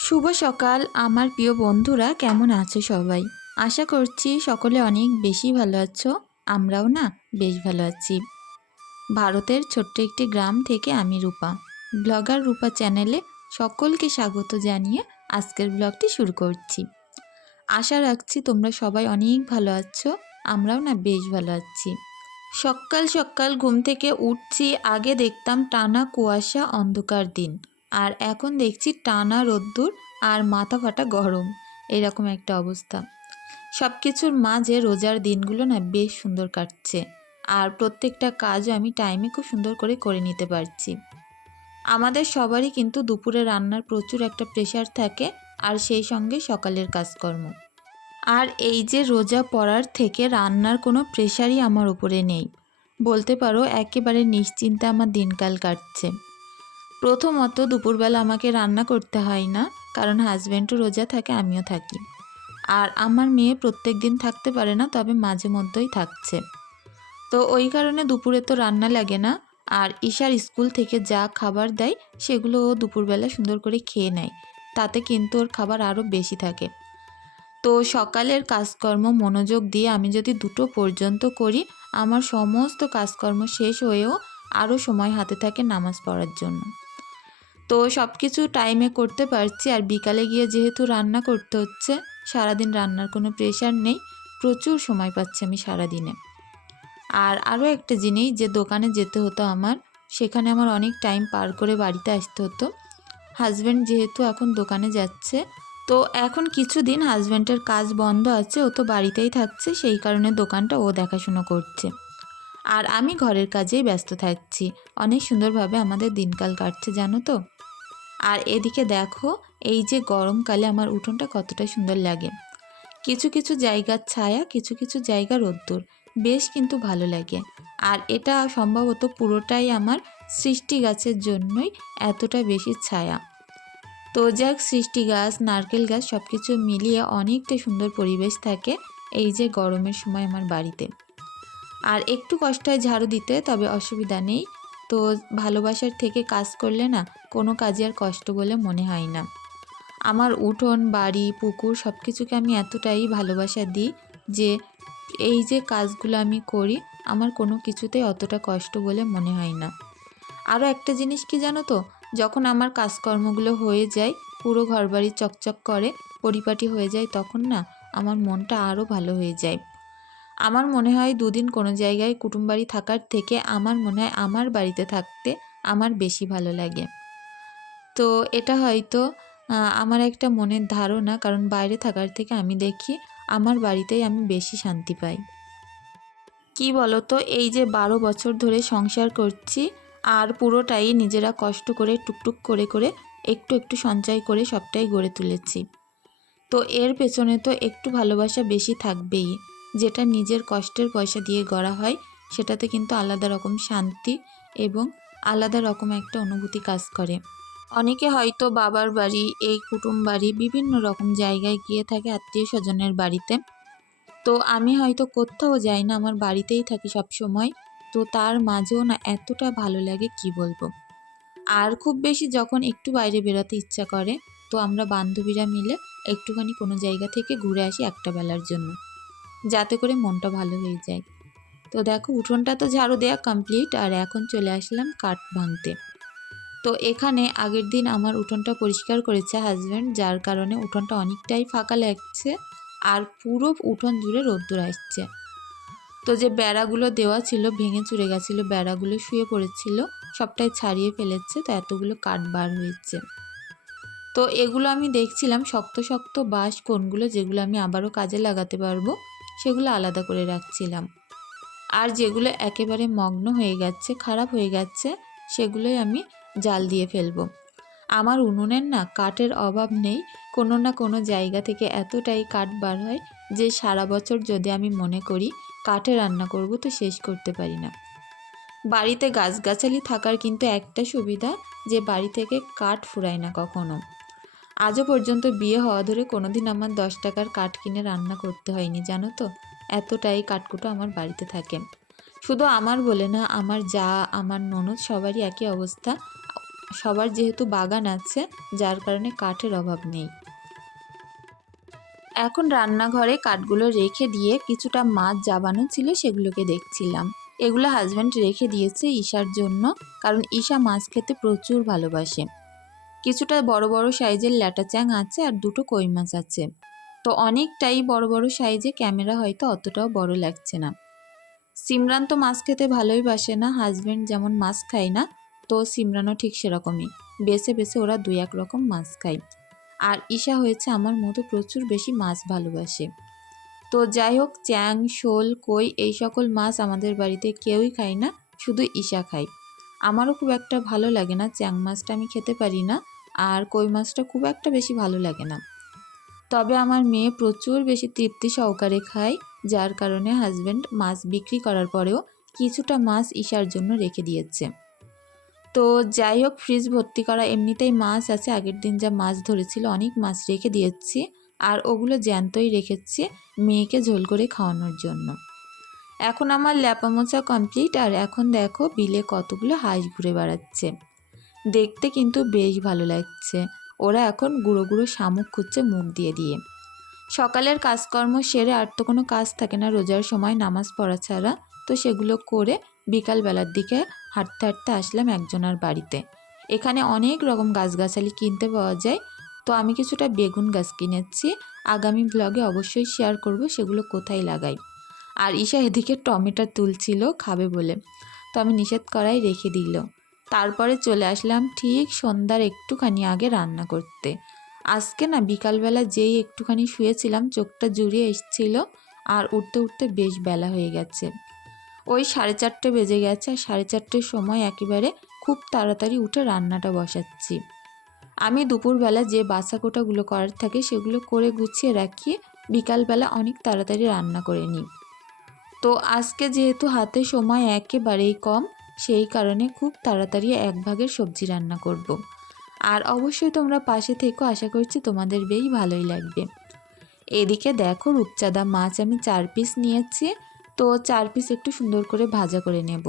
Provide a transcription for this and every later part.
শুভ সকাল, আমার প্রিয় বন্ধুরা, কেমন আছো সবাই? আশা করছি সকলে অনেক বেশি ভালো আছো, আমরাও না বেশ ভালো আছি। ভারতের ছোট্ট একটি গ্রাম থেকে আমি রূপা। ব্লগার রূপা চ্যানেলে সকলকে স্বাগত জানিয়ে আজকের ব্লগটি শুরু করছি। আশা রাখছি তোমরা সবাই অনেক ভালো আছো, আমরাও না বেশ ভালো আছি। সকাল সকাল ঘুম থেকে উঠছি, আগে দেখতাম টানা কুয়াশা, অন্ধকার দিন। আর এখন দেখছি টানা রোদ্দুর আর মাথা ফাটা গরম। এরকম একটা অবস্থা। সব কিছুর মাঝে রোজার দিনগুলো না বেশ সুন্দর কাটছে। আর প্রত্যেকটা কাজও আমি টাইমে খুব সুন্দর করে করে নিতে পারছি। আমাদের সবারই কিন্তু দুপুরে রান্নার প্রচুর একটা প্রেশার থাকে আর সেই সঙ্গে সকালের কাজকর্ম। আর এই যে রোজা পড়ার থেকে রান্নার কোনো প্রেশারই আমার উপরে নেই। বলতে পারো একেবারে নিশ্চিন্তে আমার দিনকাল কাটছে। প্রথমত দুপুরবেলা আমাকে রান্না করতে হয় না, কারণ হাজব্যান্ডও রোজা থাকে, আমিও থাকি। আর আমার মেয়ে প্রত্যেক দিন থাকতে পারে না, তবে মাঝে মধ্যেই থাকছে। তো ওই কারণে দুপুরে তো রান্না লাগে না, আর ঈশার স্কুল থেকে যা খাবার দেয়, সেগুলো ও দুপুরবেলা সুন্দর করে খেয়ে নেয়। তাতে কিন্তু ওর খাবার আরও বেশি থাকে। তো সকালের কাজকর্ম মনোযোগ দিয়ে আমি যদি দুটো পর্যন্ত করি, আমার সমস্ত কাজকর্ম শেষ হয়েও আরও সময় হাতে থাকে নামাজ পড়ার জন্য। তো সব কিছু টাইমে করতে পারছি আর বিকালে গিয়ে যেহেতু রান্না করতে হচ্ছে, সারাদিন রান্নার কোনো প্রেশার নেই, প্রচুর সময় পাচ্ছি আমি সারাদিনে। আর আরও একটা জিনিস, যে দোকানে যেতে হতো আমার, সেখানে আমার অনেক টাইম পার করে বাড়িতে আসতে হতো। হাজব্যান্ড যেহেতু এখন দোকানে যাচ্ছে, তো এখন কিছুদিন হাজব্যান্ডের কাজ বন্ধ আছে, ও তো বাড়িতেই থাকছে, সেই কারণে দোকানটা ও দেখাশুনো করছে। আর আমি ঘরের কাজেই ব্যস্ত থাকছি। অনেক সুন্দরভাবে আমাদের দিনকাল কাটছে, জানো তো? আর এদিকে দেখো, এই যে গরমকালে আমার উঠোনটা কতটা সুন্দর লাগে। কিছু কিছু জায়গার ছায়া, কিছু কিছু জায়গা রোদ্দুর, বেশ কিন্তু ভালো লাগে। আর এটা সম্ভবত পুরোটাই আমার সৃষ্টি গাছের জন্যই এতটা বেশি ছায়া। তো যাক, সৃষ্টি গাছ, নারকেল গাছ সব কিছু মিলিয়ে অনেকটা সুন্দর পরিবেশ থাকে এই যে গরমের সময় আমার বাড়িতে। আর একটু কষ্ট হয় ঝাড়ু দিতে, তবে অসুবিধা নেই। তো ভালোবাসার থেকে কাজ করলে না কোনো কাজে আর কষ্ট বলে মনে হয় না। আমার উঠোন, বাড়ি, পুকুর সব কিছুকে আমি এতটাই ভালোবাসা দিই যে এই যে কাজগুলো আমি করি আমার কোনো কিছুতেই অতটা কষ্ট বলে মনে হয় না। আরও একটা জিনিস কি জানো তো? যখন আমার কাজকর্মগুলো হয়ে যায়, পুরো ঘরবাড়ি চকচক করে, পরিপাটি হয়ে যায়, তখন না আমার মনটা আরও ভালো হয়ে যায়। আমার মনে হয় দুদিন কোনো জায়গায় কুটুমবাড়ি থাকার থেকে আমার মনে হয় আমার বাড়িতে থাকতে আমার বেশি ভালো লাগে। তো এটা হয়তো আমার একটা মনের ধারণা, কারণ বাইরে থাকার থেকে আমি দেখি আমার বাড়িতেই আমি বেশি শান্তি পাই। কি তো এই যে বারো বছর ধরে সংসার করছি, আর পুরোটাই নিজেরা কষ্ট করে, টুকটুক করে করে, একটু একটু সঞ্চয় করে সবটাই গড়ে তুলেছি। তো এর পেছনে তো একটু ভালোবাসা বেশি থাকবেই। যেটা নিজের কষ্টের পয়সা দিয়ে গড়া হয়, সেটাতে কিন্তু আলাদা রকম শান্তি এবং আলাদা রকম একটা অনুভূতি কাজ করে। অনেকে হয়তো বাবার বাড়ি, এই কুটুম বাড়ি বিভিন্ন রকম জায়গায় গিয়ে থাকে আত্মীয় স্বজনের বাড়িতে। তো আমি হয়তো কোথাও যাই না, আমার বাড়িতেই থাকি সব সময় তো তার মাঝেও না এতটা ভালো লাগে কি বলব? আর খুব বেশি যখন একটু বাইরে বেরোতে ইচ্ছা করে, তো আমরা বান্ধবীরা মিলে একটুখানি কোনো জায়গা থেকে ঘুরে আসি একটা বেলার জন্য। যাতে করে মনটা ভালো হয়ে যায়। তো দেখো, উঠোনটা তো ঝাড়ু দেওয়া কমপ্লিট আর এখন চলে আসলাম কাঠ ভাঙতে। তো এখানে আগের দিন আমার উঠোনটা পরিষ্কার করেছে হাজব্যান্ড যার কারণে উঠোনটা অনেকটাই ফাঁকা লাগছে আর পুরো উঠোন জুড়ে রোদ্দুর আসছে। তো যে বেড়াগুলো দেওয়া ছিল ভেঙে চুরে গেছিল, বেড়াগুলো শুয়ে পড়েছিল, সবটাই ছাড়িয়ে ফেলেছে, তো এতগুলো কাঠ বার হয়েছে। তো এগুলো আমি দেখছিলাম শক্ত শক্ত বাঁশ কোনগুলো যেগুলো আমি আবারও কাজে লাগাতে পারব। সেগুলো আলাদা করে রাখছিলাম। আর যেগুলো একেবারে মগ্ন হয়ে গেছে, খারাপ হয়ে গেছে, সেগুলোই আমি জাল দিয়ে ফেলব। আমার উনুনের না কাঠের অভাব নেই, কোনো না কোনো জায়গা থেকে এতটাই কাঠ বার হয় যে সারা বছর যদি আমি মনে করি কাঠে রান্না করব তো শেষ করতে পারি না। বাড়িতে গাছগাছালি থাকার কিন্তু একটা সুবিধা যে বাড়ি থেকে কাঠ ফুরায় না কখনো। আজও পর্যন্ত বিয়ে হওয়া ধরে কোনোদিন আমার দশ টাকার কাঠ কিনে রান্না করতে হয়নি, জানো তো? এতটাই কাঠকুটো আমার বাড়িতে থাকে। শুধু আমার বলে না, আমার যা, আমার ননদ সবারই একই অবস্থা। সবার যেহেতু বাগান আছে, যার কারণে কাঠের অভাব নেই। এখন রান্নাঘরে কাঠগুলো রেখে দিয়ে কিছুটা মাছ জাবানো ছিল, সেগুলোকে দেখছিলাম। এগুলো হাজব্যান্ড রেখে দিয়েছে ঈশার জন্য, কারণ ঈশা মাছ খেতে প্রচুর ভালোবাসে। কিছুটা বড় বড় সাইজের ল্যাটা চ্যাং আছে আর দুটো কই মাছ আছে। তো অনেকটাই বড় বড় সাইজে ক্যামেরা হয়তো অতটাও বড় লাগছে না। সিমরান তো মাছ খেতে ভালোই বাসে না হাজব্যান্ড যেমন মাছ খায় না, তো সিমরানও ঠিক সেরকমই। বেছে বেছে ওরা দুই এক রকম মাছ খায়। আর ঈশা হয়েছে আমার মতো প্রচুর বেশি মাছ ভালোবাসে। তো যাই হোক, চ্যাং, শোল, কই এই সকল মাছ আমাদের বাড়িতে কেউই খায় না, শুধু ঈশা খায়। আমারও খুব একটা ভালো লাগে না, চ্যাং মাছটা আমি খেতে পারি না, আর কই মাছটা খুব একটা বেশি ভালো লাগে না। তবে আমার মেয়ে প্রচুর বেশি তৃপ্তি সহকারে খায়, যার কারণে হাজব্যান্ড মাছ বিক্রি করার পরেও কিছুটা মাছ ইশার জন্য রেখে দিয়েছে। তো যাই হোক ফ্রিজ ভর্তি করা এমনিতেই মাছ আছে, আগের দিন যা মাছ ধরেছিল অনেক মাছ রেখে দিয়েছি, আর ওগুলো জ্যান্তই রেখেছি মেয়েকে ঝোল করে খাওয়ানোর জন্য। এখন আমার ল্যাপা মোচা কমপ্লিট, আর এখন দেখো বিলে কতগুলো হাঁস ঘুরে বেড়াচ্ছে। দেখতে কিন্তু বেশ ভালো লাগছে। ওরা এখন গুঁড়ো গুঁড়ো শামুক খুঁজছে মুখ দিয়ে দিয়ে। সকালের কাজকর্ম সেরে আর তো কোনো কাজ থাকে না, রোজার সময় নামাজ পড়া ছাড়া। তো সেগুলো করে বিকালবেলার দিকে হাঁটতে হাঁটতে আসলাম একজনার বাড়িতে। এখানে অনেক রকম গাছগাছালি কিনতে পাওয়া যায়। তো আমি কিছুটা বেগুন গাছ কিনেছি। আগামী ব্লগে অবশ্যই শেয়ার করব, সেগুলো কোথায় লাগাই। আর ঈশা এদিকে টমেটো তুলছিল, খাবে বলে। তো আমি নিষেধ করাই রেখে দিল। তারপরে চলে আসলাম ঠিক সন্ধ্যার একটুখানি আগে রান্না করতে। আজকে না বিকালবেলা যেই একটুখানি শুয়েছিলাম, চোখটা জুড়িয়ে এসছিল আর উঠতে উঠতে বেশ বেলা হয়ে গেছে। ওই সাড়ে চারটে বেজে গেছে আর সাড়ে চারটের সময় একেবারে খুব তাড়াতাড়ি উঠে রান্নাটা বসাচ্ছি। আমি দুপুরবেলা যে বাসাকোটাগুলো করার থাকে সেগুলো করে গুছিয়ে রাখি, বিকালবেলা অনেক তাড়াতাড়ি রান্না করে নিই। তো আজকে যেহেতু হাতে সময় একেবারেই কম, সেই কারণে খুব তাড়াতাড়ি এক ভাগের সবজি রান্না করব। আর অবশ্যই তোমরা পাশে থেকেও আশা করছি তোমাদের বেশ ভালোই লাগবে। এদিকে দেখো রূপচাঁদা মাছ আমি চার পিস নিয়েছি, তো চার পিস একটু সুন্দর করে ভাজা করে নেব।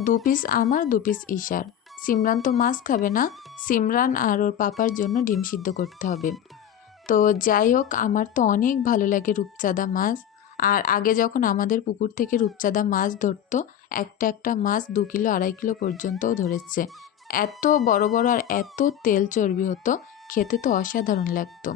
দু পিস আমার, দু পিস ঈশার। সিমরান তো মাছ খাবে না, সিমরান আর ওর পাপার জন্য ডিম সিদ্ধ করতে হবে। তো যাই হোক, আমার তো অনেক ভালো লাগে রূপচাঁদা মাছ। আর আগে যখন আমাদের পুকুর থেকে রূপচাঁদা মাছ ধরতো, একটা একটা মাছ দু কিলো, আড়াই কিলো পর্যন্তও ধরেছে। এত বড় বড় আর এত তেল চর্বি হতো, খেতে তো অসাধারণ লাগতো।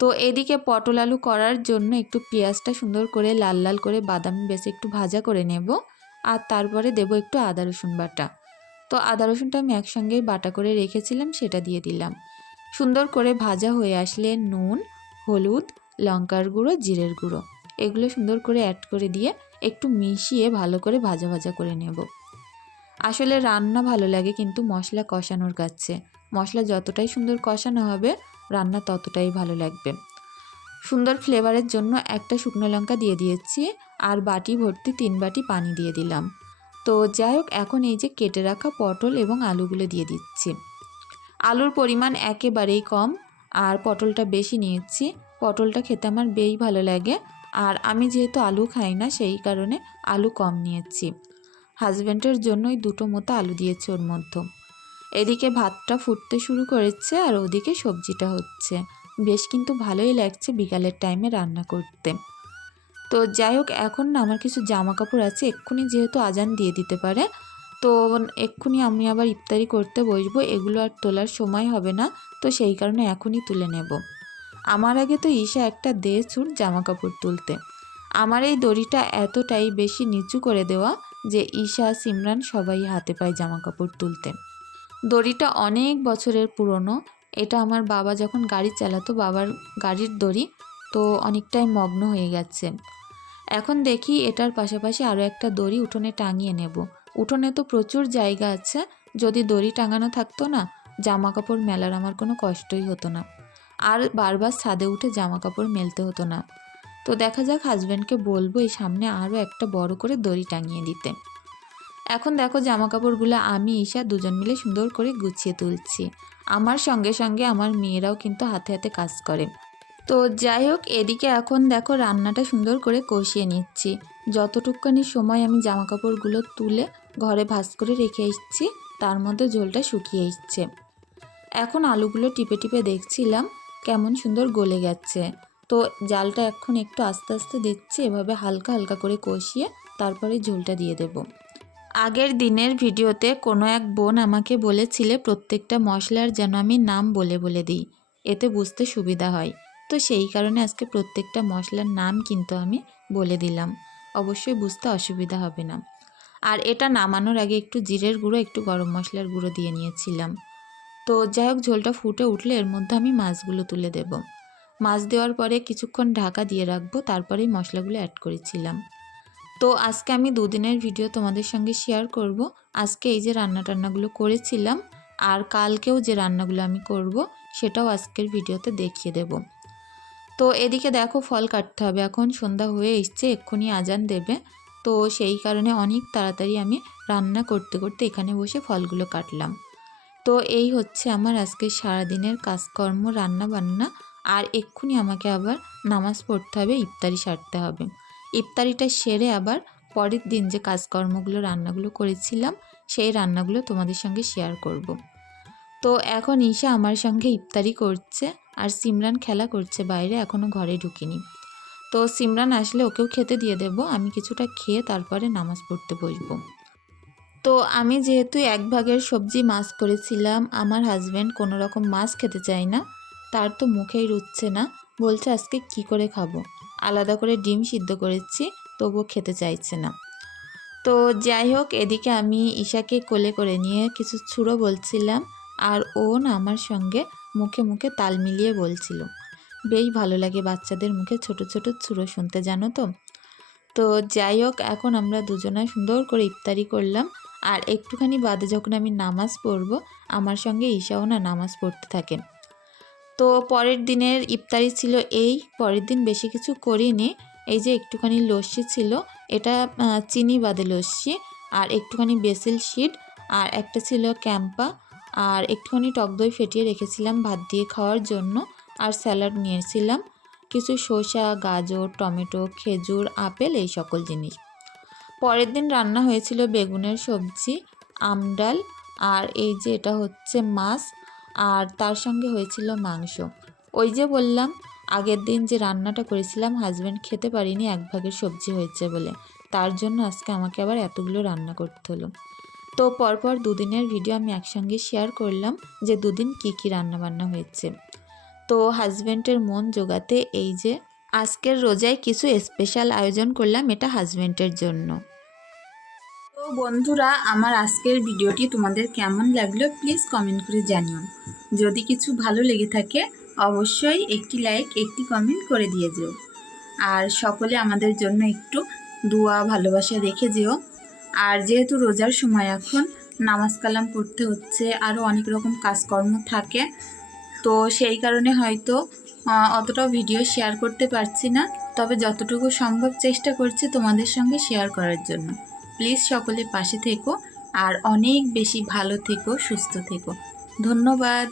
তো এদিকে পটল আলু করার জন্য একটু পেঁয়াজটা সুন্দর করে লাল লাল করে বাদামি বেশি একটু ভাজা করে নেব, আর তারপরে দেব একটু আদা রসুন বাটা। তো আদা রসুনটা আমি একসঙ্গেই বাটা করে রেখেছিলাম, সেটা দিয়ে দিলাম। সুন্দর করে ভাজা হয়ে আসলে নুন, হলুদ, লঙ্কার গুঁড়ো, জিরের গুঁড়ো। এগুলো সুন্দর করে অ্যাড করে দিয়ে একটু মিশিয়ে ভালো করে ভাজা ভাজা করে নেব। আসলে রান্না ভালো লাগে, কিন্তু মশলা কষানোর কাছে। মশলা যতটাই সুন্দর কষানো হবে, রান্না ততটাই ভালো লাগবে। সুন্দর ফ্লেভারের জন্য একটা শুকনো লঙ্কা দিয়ে দিয়েছি, আর বাটি ভর্তি তিন বাটি পানি দিয়ে দিলাম। তো যাই হোক, এখন এই যে কেটে রাখা পটল এবং আলুগুলো দিয়ে দিচ্ছি। আলুর পরিমাণ একেবারেই কম, আর পটলটা বেশি নিয়েছি। পটলটা খেতে আমার বেশ ভালো লাগে আর আমি যেহেতু আলু খাই না, সেই কারণে আলু কম নিয়েছি। হাজব্যান্ডের জন্যই দুটো মতো আলু দিয়েছি ওর মধ্যে। এদিকে ভাতটা ফুটতে শুরু করেছে আর ওদিকে সবজিটা হচ্ছে। বেশ কিন্তু ভালোই লাগছে বিকালের টাইমে রান্না করতে। তো যাই হোক, এখন না আমার কিছু জামা কাপড় আছে, এক্ষুনি যেহেতু আজান দিয়ে দিতে পারে, তো এক্ষুনি আমি আবার ইফতারি করতে বসবো। এগুলো আর তোলার সময় হবে না, তো সেই কারণে এখনই তুলে নেব। আমার আগে তো ঈশা একটা দে ছুট জামা কাপড় তুলতে। আমার এই দড়িটা এতটাই বেশি নিচু করে দেওয়া যে ঈশা সিমরান সবাই হাতে পায় জামা কাপড় তুলতে। দড়িটা অনেক বছরের পুরনো। এটা আমার বাবা যখন গাড়ি চালাতো, বাবার গাড়ির দড়ি, তো অনেকটাই মগ্ন হয়ে গেছে। এখন দেখি এটার পাশাপাশি আরও একটা দড়ি উঠোনে টাঙিয়ে নেব। উঠোনে তো প্রচুর জায়গা আছে। যদি দড়ি টাঙানো থাকতো না জামা কাপড় মেলার আমার কোনো কষ্টই হতো না। আর বারবার ছাদে উঠে জামা কাপড় মেলতে হতো না। তো দেখা যাক হাজব্যান্ডকে বলব এই সামনে আরও একটা বড় করে দড়ি টাঙিয়ে দিতে। এখন দেখো জামা কাপড়গুলো আমি, ঈশা দুজন মিলে সুন্দর করে গুছিয়ে তুলছি। আমার সঙ্গে সঙ্গে আমার মেয়েরাও কিন্তু হাতে হাতে কাজ করে। তো যাই হোক, এদিকে এখন দেখো রান্নাটা সুন্দর করে কষিয়ে নিচ্ছি। যতটুকুখানি সময় আমি জামা কাপড়গুলো তুলে ঘরে ভাস করে রেখে এসেছি, তার মধ্যে ঝোলটা শুকিয়ে এসছে। এখন আলুগুলো টিপে টিপে দেখছিলাম কেমন সুন্দর গলে গেছে। তো জালটা এখন একটু আস্তে আস্তে দিচ্ছি, এভাবে হালকা হালকা করে কষিয়ে তারপরে ঝোলটা দিয়ে দেব। আগের দিনের ভিডিওতে কোনো এক বোন আমাকে বলেছিলে, প্রত্যেকটা মশলার যেন আমি নাম বলে বলে দিই, এতে বুঝতে সুবিধা হয়। তো সেই কারণে আজকে প্রত্যেকটা মশলার নাম কিন্তু আমি বলে দিলাম। অবশ্যই বুঝতে অসুবিধা হবে না। আর এটা নামানোর আগে একটু জিরের গুঁড়ো, একটু গরম মশলার গুঁড়ো দিয়ে নিয়েছিলাম। তো যাই হোক, ঝোলটা ফুটে উঠলে এর মধ্যে আমি মাছগুলো তুলে দেব। মাছ দেওয়ার পরে কিছুক্ষণ ঢাকা দিয়ে রাখব, তারপরেই মশলাগুলো অ্যাড করেছিলাম। তো আজকে আমি দুদিনের ভিডিও তোমাদের সঙ্গে শেয়ার করব। আজকে এই যে রান্না টান্নাগুলো করেছিলাম, আর কালকেও যে রান্নাগুলো আমি করব, সেটাও আজকের ভিডিওতে দেখিয়ে দেব। তো এদিকে দেখো ফল কাটতে হবে, এখন সন্ধ্যা হয়ে এসছে, এক্ষুনি আজান দেবে। তো সেই কারণে অনেক তাড়াতাড়ি আমি রান্না করতে করতে এখানে বসে ফলগুলো কাটলাম। তো এই হচ্ছে আমার আজকে সারাদিনের কাজকর্ম রান্না বান্না আর এক্ষুনি আমাকে আবার নামাজ পড়তে হবে, ইফতারি সারতে হবে। ইফতারিটা সেরে আবার পরের দিন যে কাজকর্মগুলো, রান্নাগুলো করেছিলাম, সেই রান্নাগুলো তোমাদের সঙ্গে শেয়ার করব। তো এখন ঈশা আমার সঙ্গে ইফতারি করছে আর সিমরান খেলা করছে বাইরে এখনও ঘরে ঢুকিনি। তো সিমরান আসলে ওকেও খেতে দিয়ে দেব, আমি কিছুটা খেয়ে তারপরে নামাজ পড়তে বসবো। তো আমি যেহেতু এক ভাগের সবজি মাছ করেছিলাম, আমার হাজব্যান্ড কোনো রকম মাছ খেতে চায় না। তার তো মুখেই রুচ্ছে না। বলছে, আজকে কি করে খাব? আলাদা করে ডিম সিদ্ধ করেছি, তবুও খেতে চাইছে না। তো যাই হোক, এদিকে আমি ঈশাকে কোলে করে নিয়ে কিছু ছুড়ো বলছিলাম আর ও না আমার সঙ্গে মুখে মুখে তাল মিলিয়ে বলছিল, বেশ ভালো লাগে বাচ্চাদের মুখে ছোট ছোট ছুরো শুনতে, জানো তো? তো যাই হোক, এখন আমরা দুজনে সুন্দর করে ইফতারি করলাম। আর একটুখানি বাদে যখন আমি নামাজ পড়ব, আমার সঙ্গে ঈশাও না নামাজ পড়তে থাকে তো পরের দিনের ইফতারি ছিল এই, পরের দিন বেশি কিছু করিনি। এই যে একটুখানি লস্যি ছিল, এটা চিনি বাদে লস্যি আর একটুখানি বেসিল শিট আর একটা ছিল ক্যাম্পা আর একটুখানি টক দই ফেটিয়ে রেখেছিলাম ভাত দিয়ে খাওয়ার জন্য আর স্যালাড নিয়েছিলাম। কিছু শসা, গাজর, টমেটো, খেজুর, আপেল এই সকল জিনিস। পরের দিন রান্না হয়েছিল বেগুনের সবজি আমডাল আর এই যে এটা হচ্ছে মাছ, আর তার সঙ্গে হয়েছিল মাংস। ওই যে বললাম, আগের দিন যে রান্নাটা করেছিলাম হাজব্যান্ড খেতে পারিনি, এক ভাগের সবজি হয়েছে বলে। তার জন্য আজকে আমাকে আবার এতগুলো রান্না করতে হলো। তো পরপর দুদিনের ভিডিও আমি একসঙ্গে শেয়ার করলাম যে দুদিন কী কী রান্না বান্না হয়েছে। তো হাজব্যান্ডের মন জোগাতে এই যে, আজকের রোজায় কিছু স্পেশাল আয়োজন করলাম এটা হাজব্যান্ডের জন্য। তো বন্ধুরা, আমার আজকের ভিডিওটি তোমাদের কেমন লাগল প্লিজ কমেন্ট করে জানিও। যদি কিছু ভালো লেগে থাকে, অবশ্যই একটি লাইক একটি কমেন্ট করে দিয়ে যেও। আর সকলে আমাদের জন্য একটু দোয়া, ভালোবাসা রেখে যেও। আর যেহেতু রোজার সময় এখন, নামাজ কালাম পড়তে হচ্ছে আরও অনেক রকম কাজকর্ম থাকে, তো সেই কারণে হয়তো অতটাও ভিডিও শেয়ার করতে পারছি না। তবে যতটুকু সম্ভব চেষ্টা করছি তোমাদের সঙ্গে শেয়ার করার জন্য। প্লিজ সকলে পাশে থেকো আর অনেক বেশি ভালো থেকো সুস্থ থেকো। ধন্যবাদ।